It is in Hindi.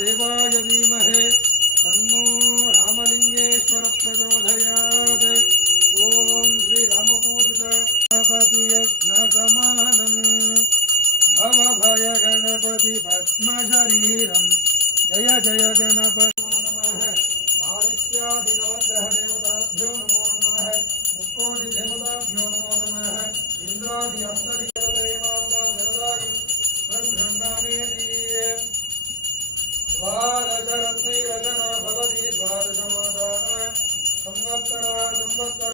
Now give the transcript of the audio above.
देवाय धीमहि तन्नो रामलिंगेश्वर प्रचोदयात्। ओम श्री रामपूजित गणपति यज्ञसमानं भवभय गणपति भस्मशरीरं जय जय गणपति नमः। आदित्यादिनवग्रह देवताभ्यो नमो नमः। मुक्कोटि देवताभ्यो नमो नमः। इंद्रादि अष्टदिग्गजदेवानां जनदागं ब्रह्मण्डानेति द्वादशरत्नैरचना भवति द्वादशमासा संवत्सरा संवत्सरा